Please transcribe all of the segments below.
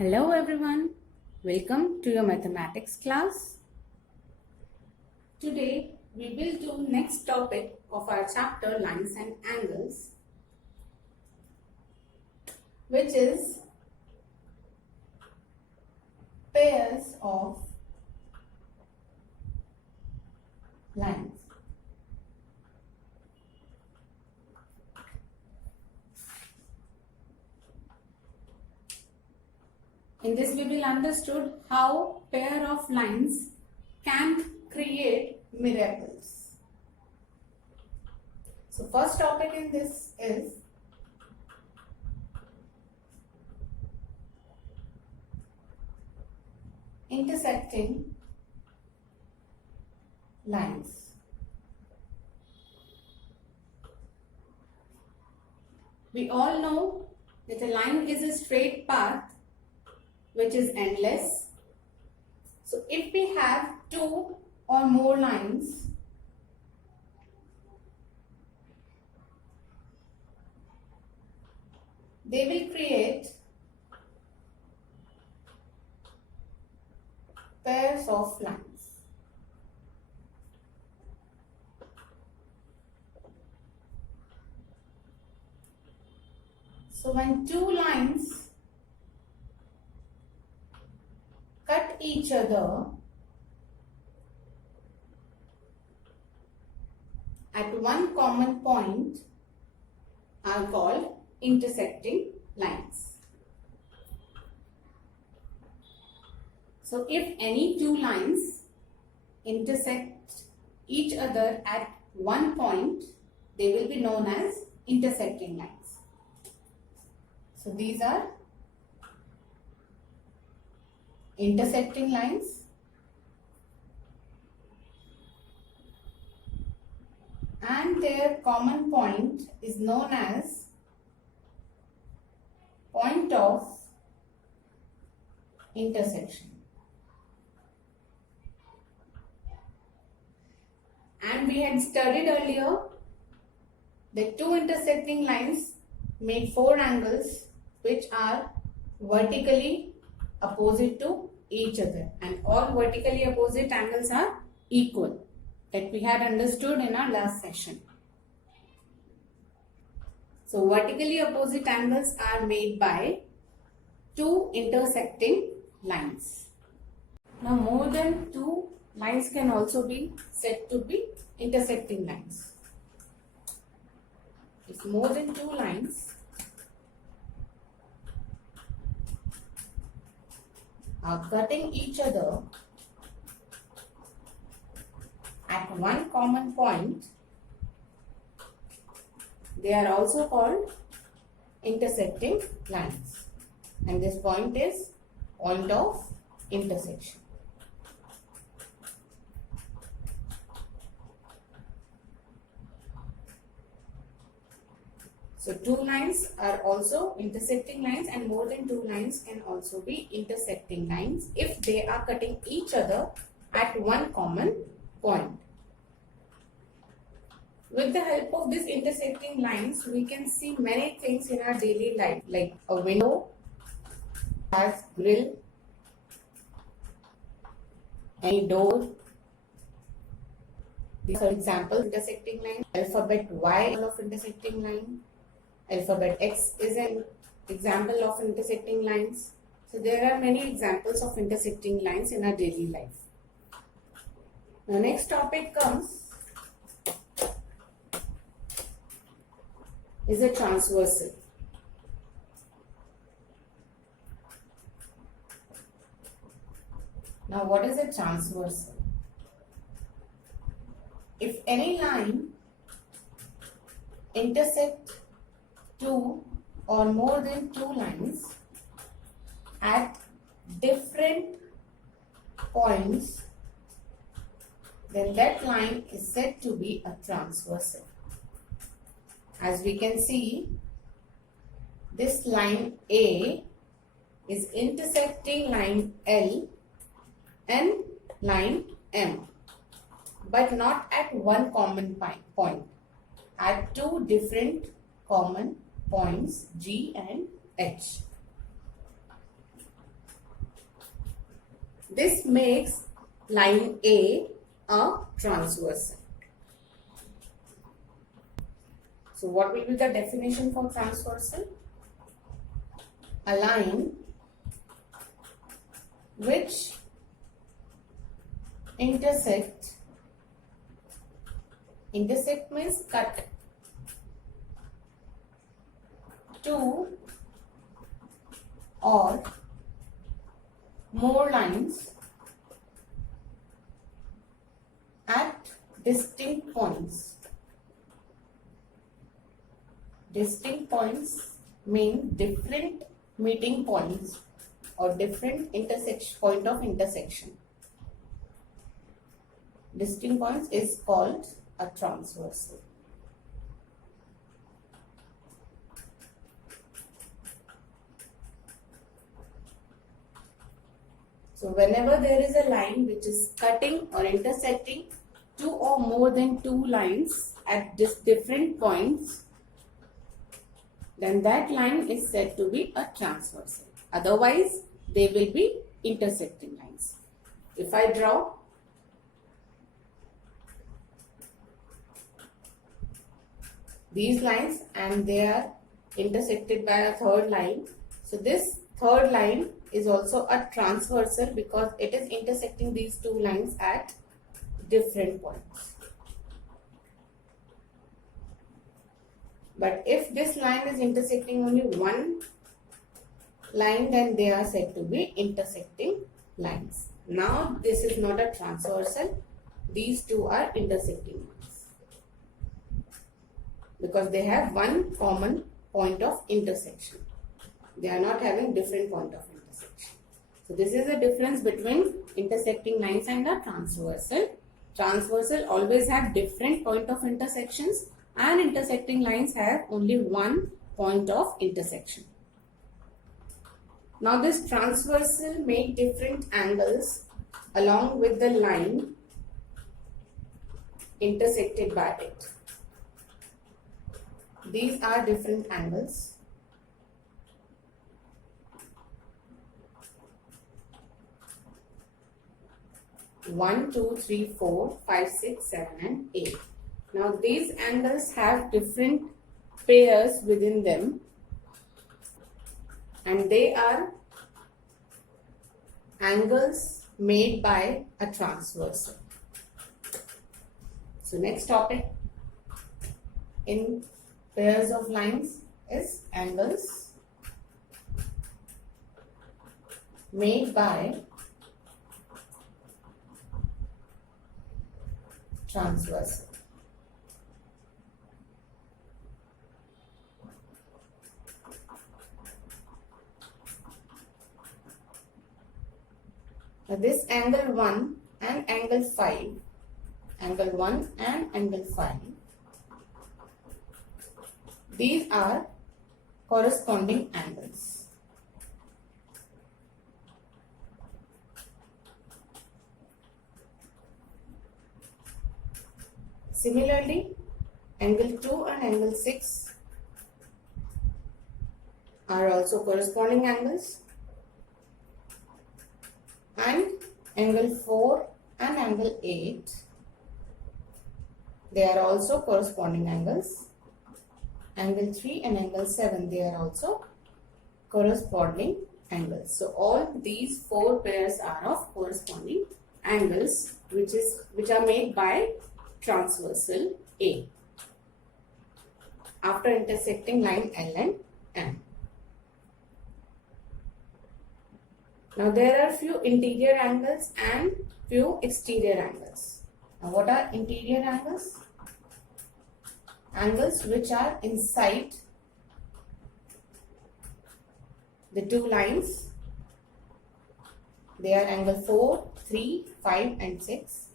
Hello everyone, welcome to your mathematics class. Today we will do next topic of our chapter lines and angles, which is pairs of lines. In this we will understood how pair of lines can create miracles. So first topic in this is intersecting lines. We all know that a line is a straight path which is endless. So if we have two or more lines, they will create pairs of lines. So when two lines cut each other at one common point are called intersecting lines. So if any two lines intersect each other at one point, they will be known as intersecting lines. So these are intersecting lines, and their common point is known as point of intersection. And we had studied earlier that two intersecting lines make four angles which are vertically opposite to each other, and all vertically opposite angles are equal, that we had understood in our last session. So vertically opposite angles are made by two intersecting lines. Now more than two lines can also be said to be intersecting lines. If more than two lines are cutting each other at one common point, they are also called intersecting lines, and this point is point of intersection. So two lines are also intersecting lines, and more than two lines can also be intersecting lines if they are cutting each other at one common point. With the help of these intersecting lines, we can see many things in our daily life, like a window has grill, any door. These are examples of intersecting lines. Alphabet Y of intersecting line. Alphabet X is an example of intersecting lines. So there are many examples of intersecting lines in our daily life. The next topic is a transversal. Now what is a transversal? If any line intersect two or more than two lines at different points, then that line is said to be a transversal. As we can see, this line A is intersecting line L and line M, but not at one common point, at two different common points G and H. This makes line A a transversal. So what will be the definition for transversal? A line which intersect means cut two or more lines at distinct points. Distinct points mean different meeting points or different point of intersection. Distinct points is called a transversal. So whenever there is a line which is cutting or intersecting two or more than two lines at different points, then that line is said to be a transversal. Otherwise, they will be intersecting lines. If I draw these lines and they are intersected by a third line, so this third line is also a transversal because it is intersecting these two lines at different points. But if this line is intersecting only one line, then they are said to be intersecting lines. Now this is not a transversal. These two are intersecting lines because they have one common point of intersection. They are not having different point of intersection. So this is the difference between intersecting lines and a transversal. Transversal always have different point of intersections and intersecting lines have only one point of intersection. Now this transversal make different angles along with the line intersected by it. These are different angles. One, two, three, 4, 5, 6, 7 and 8. Now these angles have different pairs within them and they are angles made by a transversal. So next topic in pairs of lines is angles made by transversal. Now this angle 1 and angle 5, angle 1 and angle 5, these are corresponding angles. Similarly, angle 2 and angle 6 are also corresponding angles, and angle 4 and angle 8, they are also corresponding angles. Angle 3 and angle 7, they are also corresponding angles. So all these four pairs are of corresponding angles which are made by transversal A after intersecting line L and M. Now there are few interior angles and few exterior angles. Now what are interior angles? Angles which are inside the two lines. They are angle 4, 3, 5 and 6.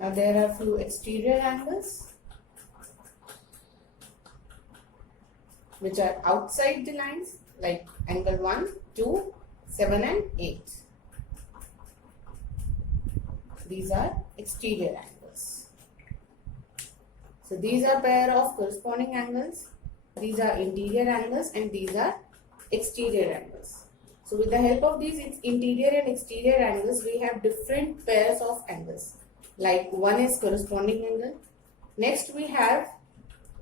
Now there are few exterior angles which are outside the lines, like angle 1, 2, 7 and 8. These are exterior angles. So these are pair of corresponding angles These are interior angles and these are exterior angles. So with the help of these interior and exterior angles, we have different pairs of angles. Like one is corresponding angle. Next we have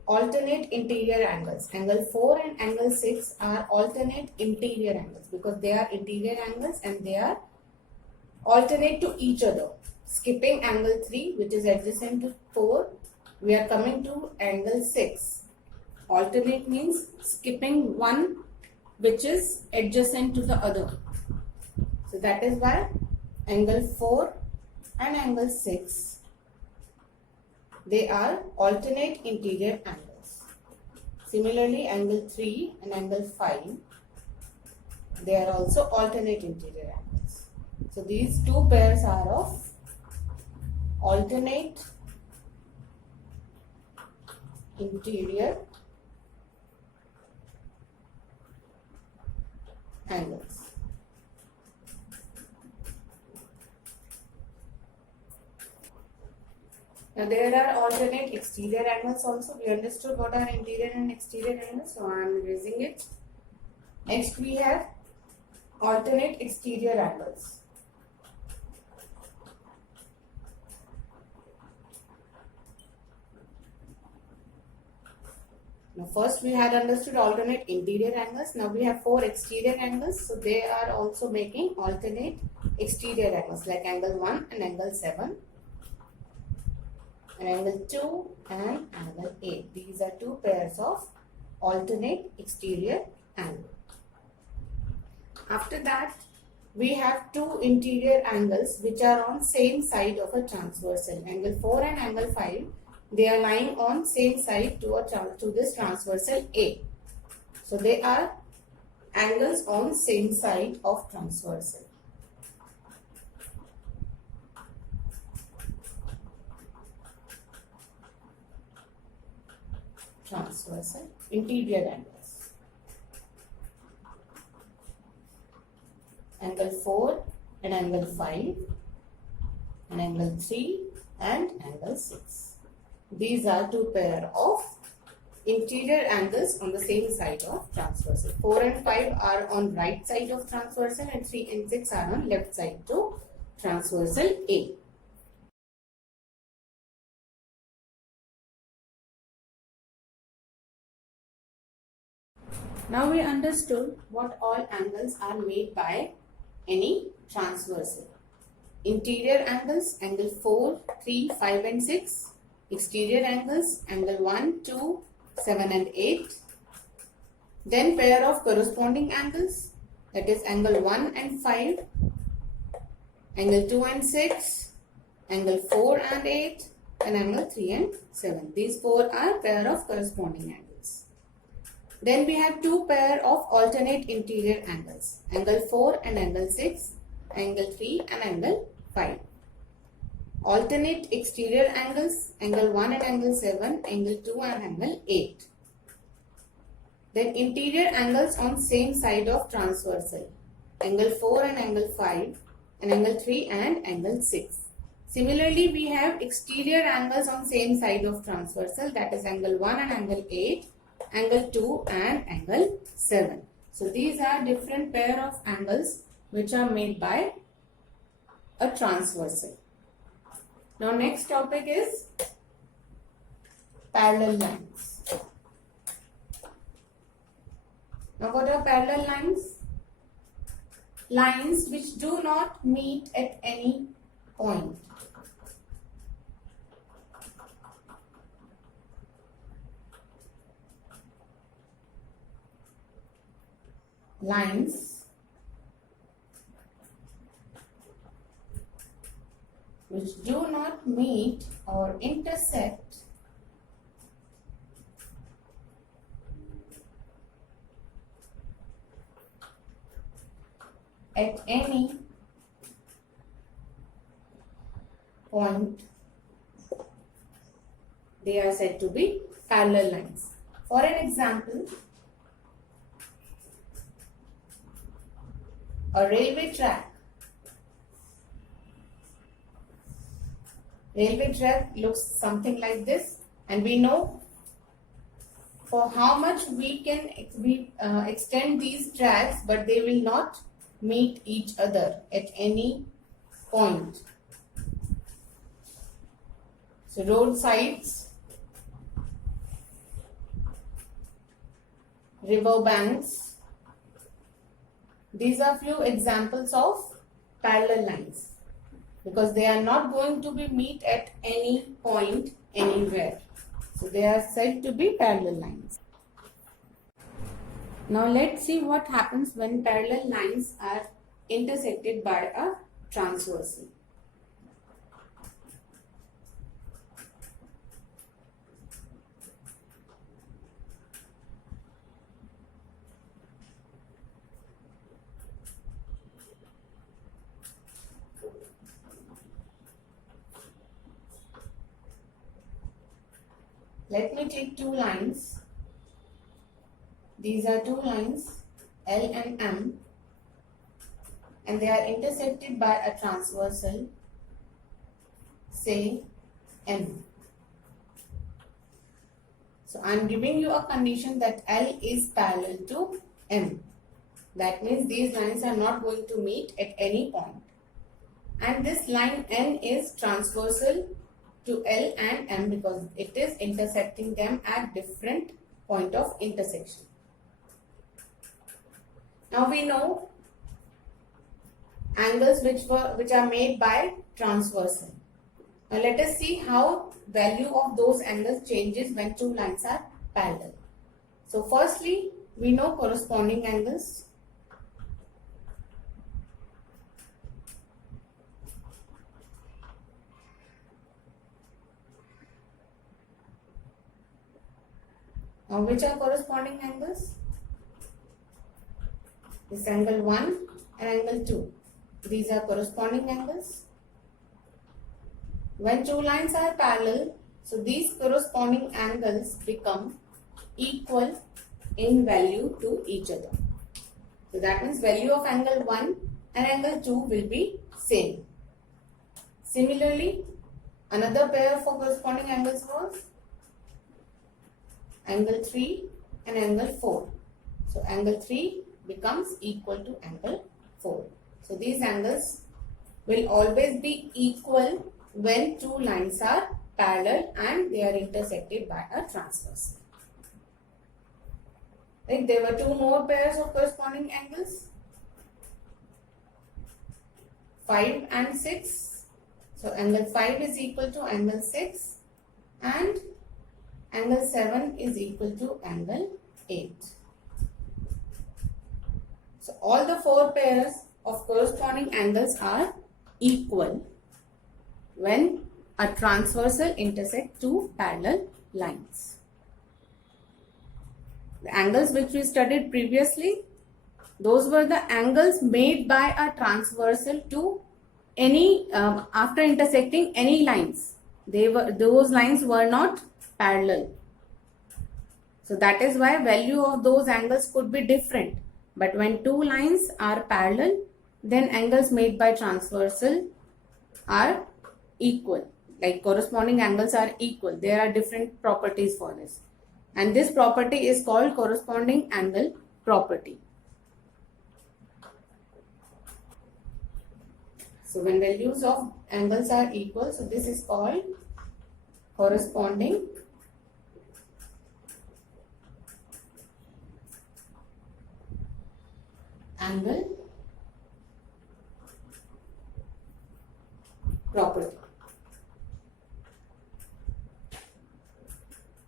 alternate interior angles. Angle 4 and angle 6 are alternate interior angles because they are interior angles and they are alternate to each other. Skipping angle 3, which is adjacent to 4, we are coming to angle 6. Alternate means skipping one which is adjacent to the other. So that is why angle 4 and angle 6, they are alternate interior angles. Similarly, angle 3 and angle 5, they are also alternate interior angles. So these two pairs are of alternate interior angles. Now there are alternate exterior angles also. We understood what are interior and exterior angles, so I am erasing it. Next we have alternate exterior angles. Now first we had understood alternate interior angles. Now we have 4 exterior angles. So they are also making alternate exterior angles like angle 1 and angle 7. And angle 2 and angle 8. These are two pairs of alternate exterior angles. After that, we have two interior angles which are on same side of a transversal. Angle 4 and angle 5, they are lying on same side to this transversal A. So they are angles on same side of transversal. Transversal interior angles. Angle 4 and angle 5 and angle 3 and angle 6. These are two pair of interior angles on the same side of transversal. 4 and 5 are on right side of transversal and 3 and 6 are on left side to transversal A. Now we understood what all angles are made by any transversal. Interior angles, angle 4, 3, 5 and 6. Exterior angles, angle 1, 2, 7 and 8. Then pair of corresponding angles, that is angle 1 and 5, angle 2 and 6, angle 4 and 8 and angle 3 and 7. These four are pair of corresponding angles. Then we have two pair of alternate interior angles, angle 4 and angle 6, angle 3 and angle 5. Alternate exterior angles, angle 1 and angle 7, angle 2 and angle 8. Then interior angles on same side of transversal, angle 4 and angle 5, and angle 3 and angle 6. Similarly, we have exterior angles on same side of transversal, that is angle 1 and angle 8, angle 2 and angle 7. So these are different pair of angles which are made by a transversal. Now next topic is parallel lines. Now what are parallel lines? Lines which do not meet at any point. Lines which do not meet or intersect at any point, they are said to be parallel lines. For an example, a railway track. Railway track looks something like this, and we know for how much we can extend these tracks, but they will not meet each other at any point. So roadsides, river banks, these are few examples of parallel lines, because they are not going to be meet at any point anywhere. So they are said to be parallel lines. Now let's see what happens when parallel lines are intersected by a transversal. Let me take two lines. These are two lines, L and M, and they are intersected by a transversal, say M. So I am giving you a condition that L is parallel to M. That means these lines are not going to meet at any point. And this line N is transversal to L and M because it is intersecting them at different point of intersection. Now we know angles which are made by transversal. Now let us see how value of those angles changes when two lines are parallel. So firstly, we know corresponding angles. Now which are corresponding angles? This angle 1 and angle 2. These are corresponding angles. When two lines are parallel, so these corresponding angles become equal in value to each other. So that means value of angle 1 and angle 2 will be same. Similarly, another pair for corresponding angles was angle 3 and angle 4. So angle 3 becomes equal to angle 4. So these angles will always be equal when two lines are parallel and they are intersected by a transversal. Right? There were two more pairs of corresponding angles, 5 and 6. So angle 5 is equal to angle 6 and angle 7 is equal to angle 8. So all the four pairs of corresponding angles are equal when a transversal intersect two parallel lines. The angles which we studied previously, those were the angles made by a transversal to any after intersecting any lines. Those lines were not parallel. So that is why value of those angles could be different. But when two lines are parallel, then angles made by transversal are equal. Like corresponding angles are equal. There are different properties for this. And this property is called corresponding angle property. So when values of angles are equal, so this is called corresponding angle property.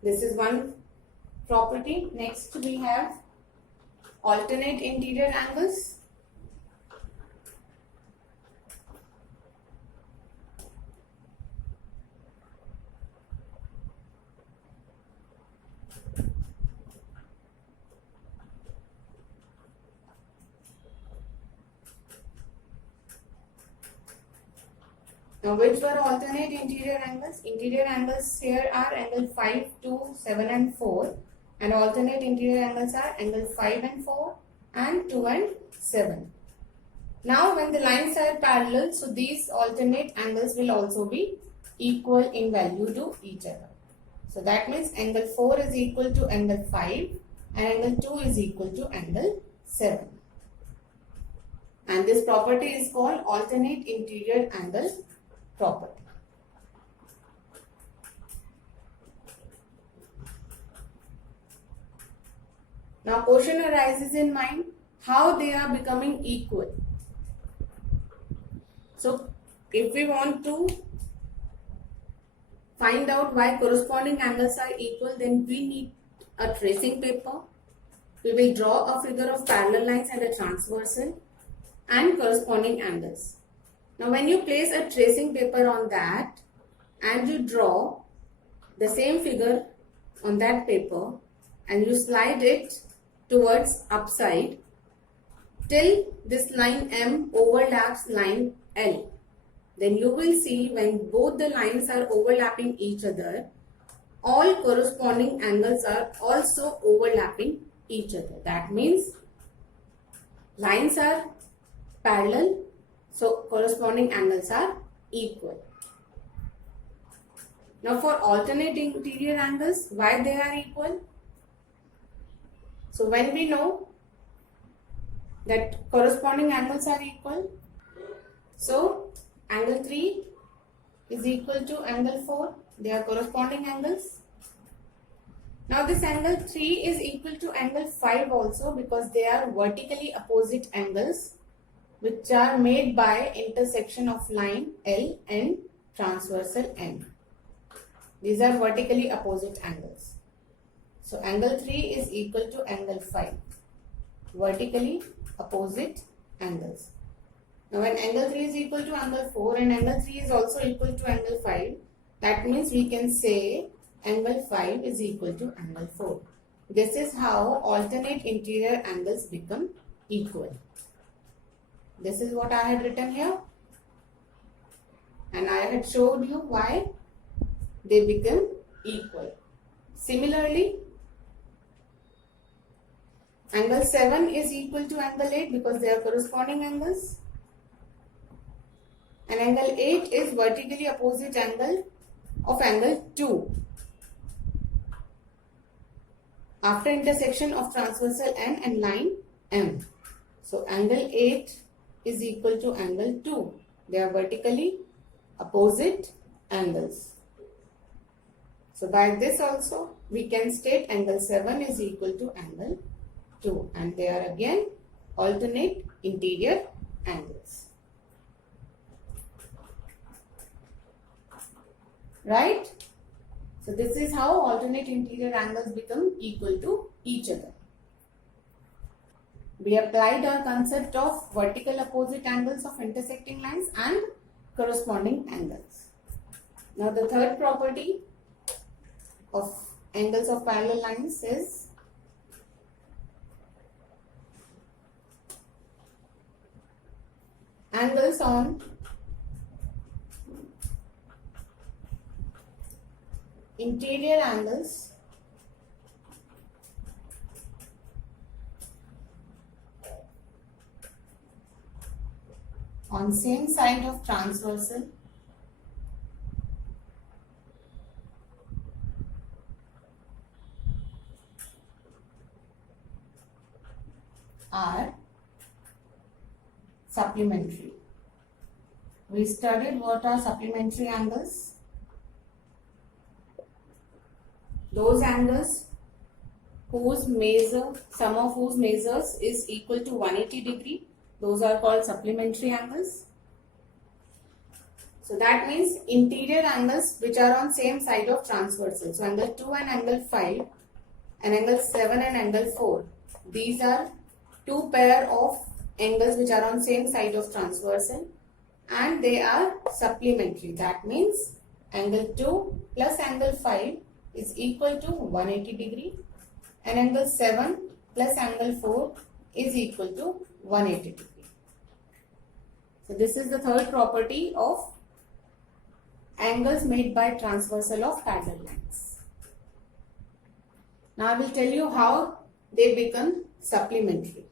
This is one property. Next we have alternate interior angles. Now which were alternate interior angles? Interior angles here are angle 5, 2, 7 and 4, and alternate interior angles are angle 5 and 4 and 2 and 7. Now when the lines are parallel, so these alternate angles will also be equal in value to each other. So that means angle 4 is equal to angle 5 and angle 2 is equal to angle 7. And this property is called alternate interior angle property. Now question arises in mind how they are becoming equal. So if we want to find out why corresponding angles are equal, then we need a tracing paper. We will draw a figure of parallel lines and a transversal and corresponding angles. Now when you place a tracing paper on that and you draw the same figure on that paper and you slide it towards upside till this line M overlaps line L, then you will see when both the lines are overlapping each other, all corresponding angles are also overlapping each other. That means lines are parallel, so corresponding angles are equal. Now for alternate interior angles, why they are equal? So when we know that corresponding angles are equal, so angle 3 is equal to angle 4, they are corresponding angles. Now this angle 3 is equal to angle 5 also because they are vertically opposite angles which are made by intersection of line L and transversal N. These are vertically opposite angles. So angle 3 is equal to angle 5, vertically opposite angles. Now when angle 3 is equal to angle 4 and angle 3 is also equal to angle 5, that means we can say angle 5 is equal to angle 4. This is how alternate interior angles become equal. This is what I had written here, and I had showed you why they become equal. Similarly, angle 7 is equal to angle 8 because they are corresponding angles, and angle 8 is vertically opposite angle of angle 2 after intersection of transversal N and line M. So angle 8 is equal to angle 2. They are vertically opposite angles. So by this also we can state angle 7 is equal to angle 2, and they are again alternate interior angles. Right? So this is how alternate interior angles become equal to each other. We applied our concept of vertical opposite angles of intersecting lines and corresponding angles. Now the third property of angles of parallel lines is angles on interior angles on same side of transversal are supplementary. We studied what are supplementary angles. Those angles whose measure, sum of whose measures is equal to 180 degree, those are called supplementary angles. So that means interior angles which are on same side of transversal. So angle 2 and angle 5 and angle 7 and angle 4. These are two pair of angles which are on same side of transversal and they are supplementary. That means angle 2 plus angle 5 is equal to 180 degree and angle 7 plus angle 4 is equal to 180 degree. So this is the third property of angles made by transversal of parallel lines. Now I will tell you how they become supplementary.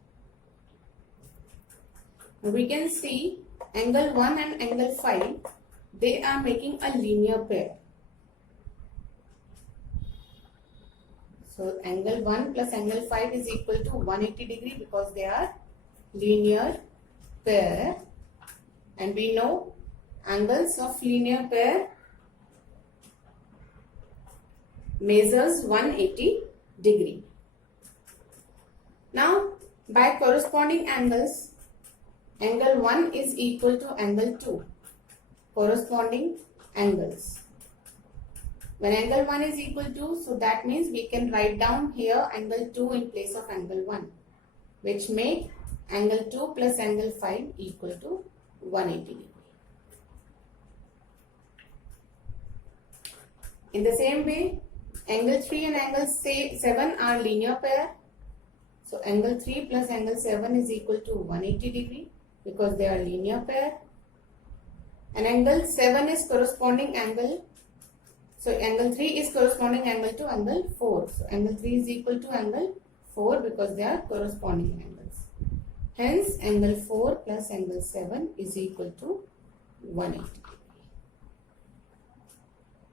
Now we can see angle 1 and angle 5, they are making a linear pair. So angle 1 plus angle 5 is equal to 180 degree because they are linear pair, and we know angles of linear pair measures 180 degree. Now by corresponding angles, angle 1 is equal to angle 2. Corresponding angles. When angle 1 is equal to, so that means we can write down here angle 2 in place of angle 1, which make angle 2 plus angle 5 equal to 180 degree. In the same way, angle 3 and angle 7 are linear pair. So angle 3 plus angle 7 is equal to 180 degree because they are linear pair. And angle 7 is corresponding angle. So angle 3 is corresponding angle to angle 4. So angle 3 is equal to angle 4 because they are corresponding angles. Hence angle 4 plus angle 7 is equal to 180 degree.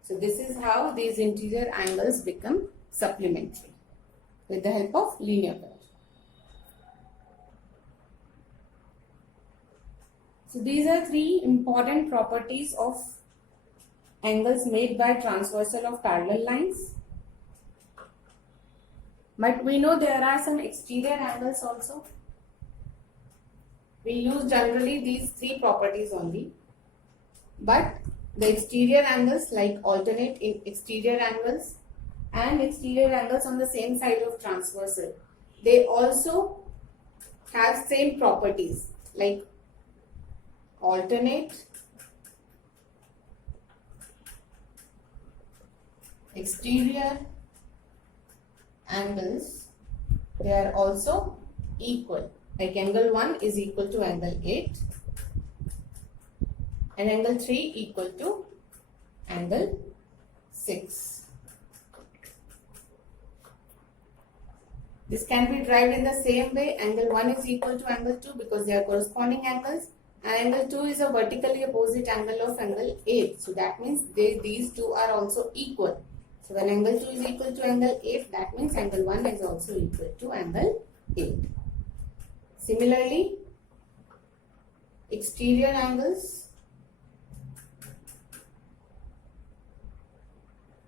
So this is how these interior angles become supplementary with the help of linear pair. So these are three important properties of angles made by transversal of parallel lines. But we know there are some exterior angles also. We use generally these three properties only. But the exterior angles, like alternate in exterior angles and exterior angles on the same side of transversal, they also have same properties like alternate, exterior angles, they are also equal. Like angle 1 is equal to angle 8 and angle 3 equal to angle 6. This can be derived in the same way. Angle 1 is equal to angle 2 because they are corresponding angles, and angle 2 is a vertically opposite angle of angle 8. So that means these two are also equal. So when angle 2 is equal to angle 8, that means angle 1 is also equal to angle 8. Similarly, exterior angles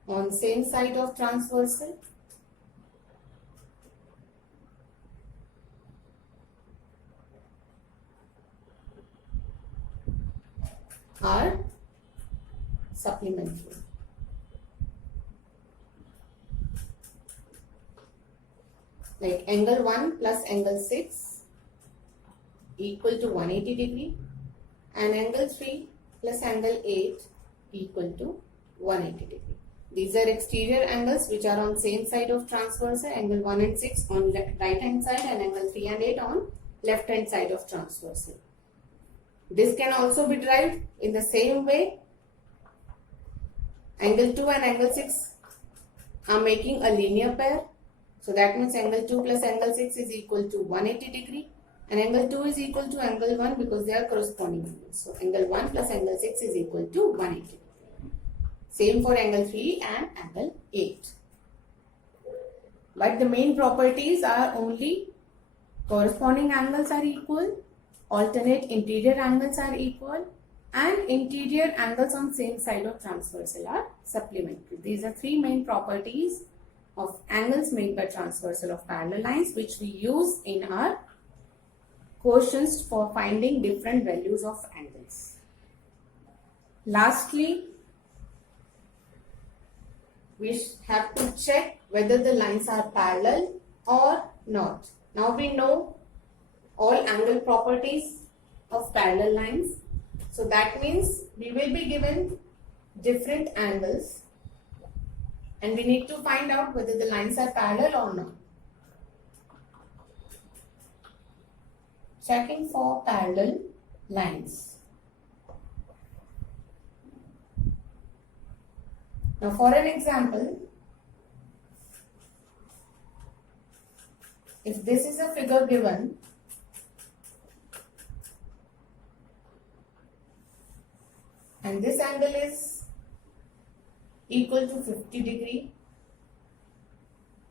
on same side of transversal are supplementary. Like angle 1 plus angle 6 equal to 180 degree and angle 3 plus angle 8 equal to 180 degree. These are exterior angles which are on same side of transversal, angle 1 and 6 on right hand side and angle 3 and 8 on left hand side of transversal. This can also be derived in the same way. Angle 2 and angle 6 are making a linear pair. So that means angle 2 plus angle 6 is equal to 180 degree and angle 2 is equal to angle 1 because they are corresponding angles. So angle 1 plus angle 6 is equal to 180 degree. Same for angle 3 and angle 8. But the main properties are only corresponding angles are equal, alternate interior angles are equal, and interior angles on same side of transversal are supplementary. These are three main properties of angles made by transversal of parallel lines which we use in our questions for finding different values of angles. Lastly, we have to check whether the lines are parallel or not. Now we know all angle properties of parallel lines. So that means we will be given different angles and we need to find out whether the lines are parallel or not. Checking for parallel lines. Now for an example, if this is a figure given, and this angle is equal to 50 degree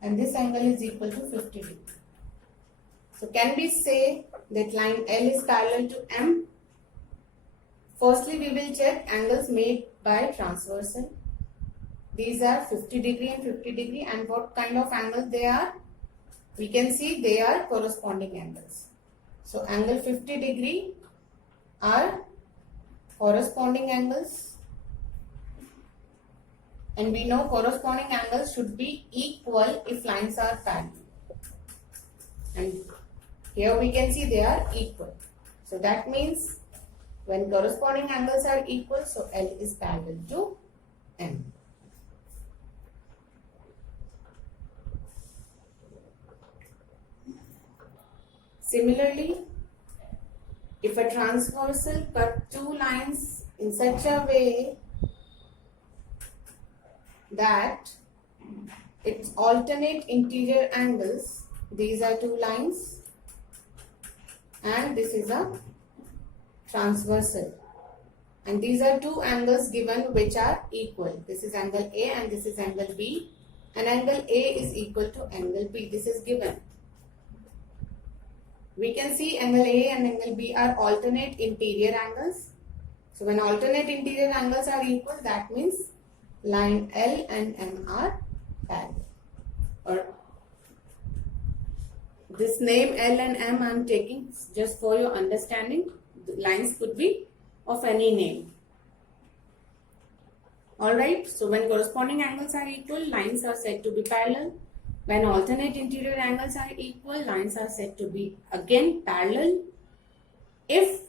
and this angle is equal to 50 degree. So can we say that line L is parallel to M? Firstly, we will check angles made by transversal. These are 50 degree and 50 degree, and what kind of angles they are? We can see they are corresponding angles. So angle 50 degree are corresponding angles, and we know corresponding angles should be equal if lines are parallel. And here we can see they are equal. So that means when corresponding angles are equal, so L is parallel to M. Similarly, if a transversal cut two lines in such a way that its alternate interior angles, these are two lines and this is a transversal, and these are two angles given which are equal. This is angle A and this is angle B, and angle A is equal to angle B. This is given. We can see angle A and angle B are alternate interior angles. So when alternate interior angles are equal, that means line L and M are parallel. Or this name L and M I am taking just for your understanding. The lines could be of any name. Alright, so when corresponding angles are equal, lines are said to be parallel. When alternate interior angles are equal, lines are said to be again parallel. If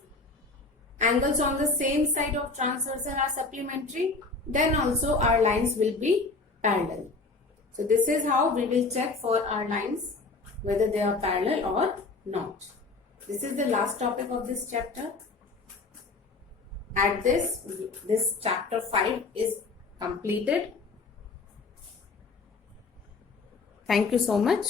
angles on the same side of transversal are supplementary, then also our lines will be parallel. So this is how we will check for our lines whether they are parallel or not. This is the last topic of this chapter. At this chapter 5 is completed. Thank you so much.